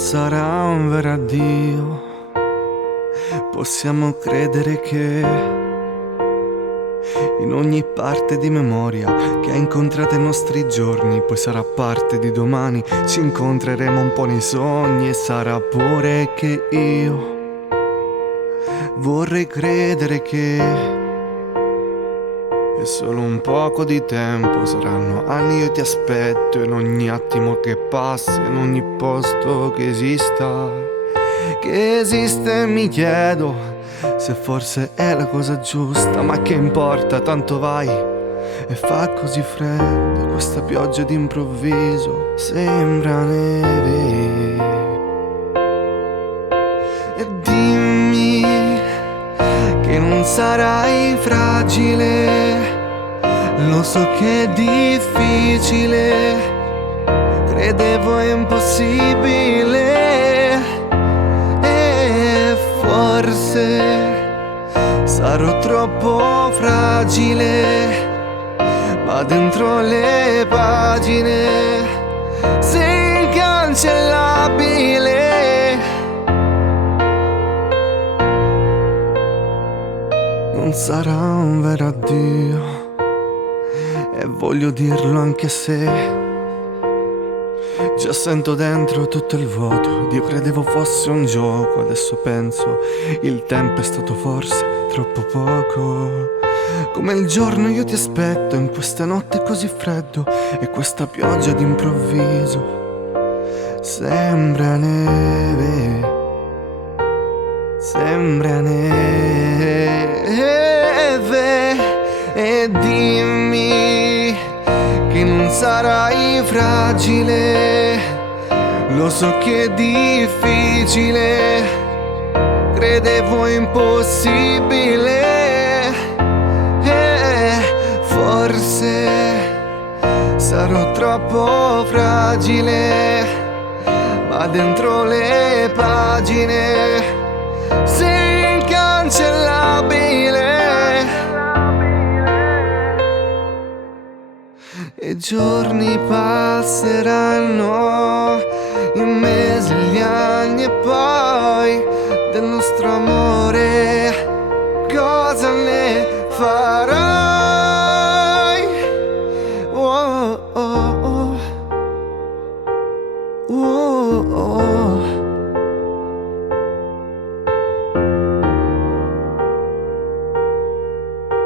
sarà un vero addio. Possiamo credere che in ogni parte di memoria che ha incontrato i nostri giorni, poi sarà parte di domani, ci incontreremo un po' nei sogni e sarà pure che io vorrei credere che è solo un poco di tempo, saranno anni, io ti aspetto in ogni attimo che passa, in ogni posto che esiste, mi chiedo se forse è la cosa giusta, ma che importa, tanto vai e fa così freddo, questa pioggia d'improvviso sembra neve. E dimmi che non sarai fragile, lo so che è difficile, credevo è impossibile. E forse sarò troppo fragile, ma dentro le pagine sei incancellabile. Non sarà un vero addio, e voglio dirlo anche se già sento dentro tutto il vuoto. Io credevo fosse un gioco, adesso penso il tempo è stato forse troppo poco. Come il giorno io ti aspetto in questa notte così freddo, e questa pioggia d'improvviso sembra neve, sembra neve. E dimmi che non sarai fragile, lo so che è difficile, credevo impossibile. Forse sarò troppo fragile, ma dentro le pagine sei incancellabile. E giorni passeranno, i mesi, gli anni, e poi del nostro amore cosa ne farai? Oh, oh, oh. Oh, oh.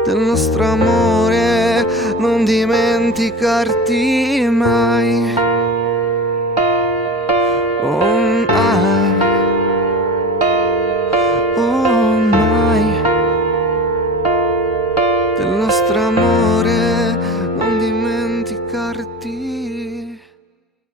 Del nostro amore non dimenticarti mai. Oh mai, oh mai. Del nostro amore non dimenticarti